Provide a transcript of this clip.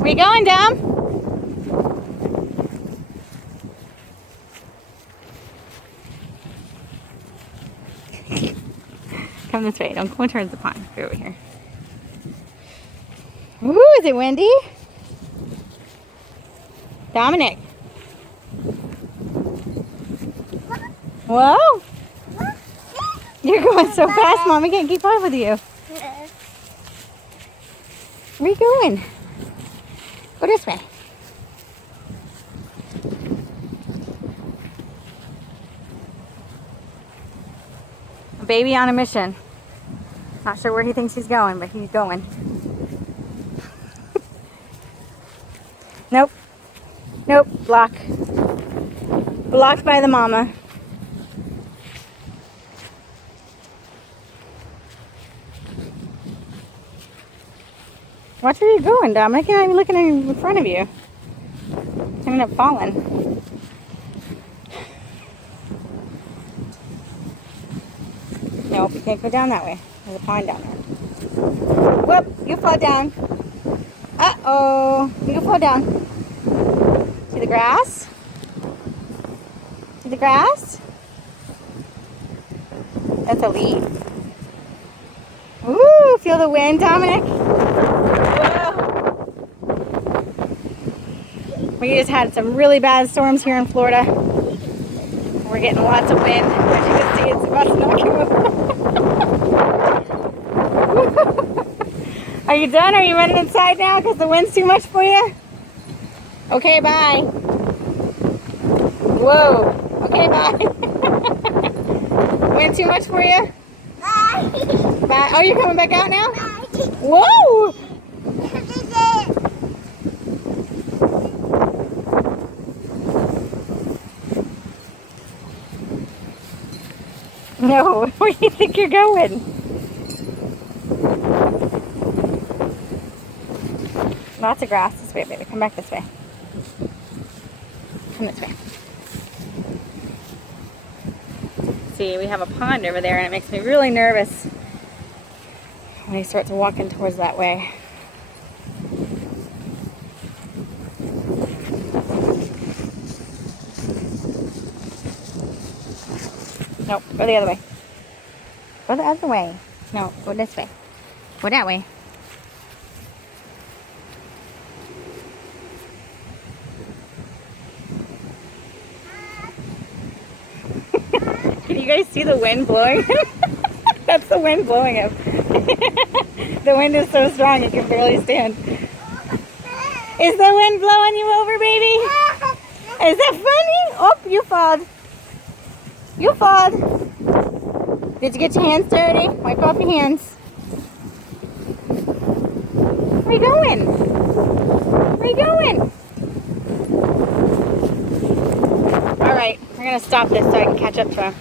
Where you going, Dom? Come this way. Don't go towards the pond. Go over here. Ooh, is it windy? Dominik. Whoa. You're going so fast, Mommy can't keep up with you. Where are you going? Go this way. A baby on a mission. Not sure where he thinks he's going, but he's going. Nope. Nope. Block. Blocked by the mama. Watch where you're going, Dominic. You're not even looking in front of you. Ended up falling. Nope, you can't go down that way. There's a pond down there. Whoop, you fall down. Uh-oh, you fall down. See the grass? See the grass? That's a leaf. Ooh, feel the wind, Dominic? Whoa. We just had some really bad storms here in Florida. We're getting lots of wind. As you can see, it's about to knock you over. Are you done? Are you running inside now because the wind's too much for you? Okay, bye. Whoa. Okay, bye. Wind too much for you? Bye. Bye. Oh, you're coming back out now? Bye. Whoa. No, where do you think you're going? Lots of grass this way, baby. Come back this way. Come this way. See, we have a pond over there and it makes me really nervous when I start to walking towards that way. Nope, go the other way. Go the other way. No, go this way. Go that way. Can you guys see the wind blowing? That's the wind blowing him. The wind is so strong you can barely stand. Is the wind blowing you over, baby? Is that funny? Oh, you fall. You fall. Did you get your hands dirty? Wipe off your hands. Where you going? Where you going? All right, we're gonna stop this so I can catch up to him.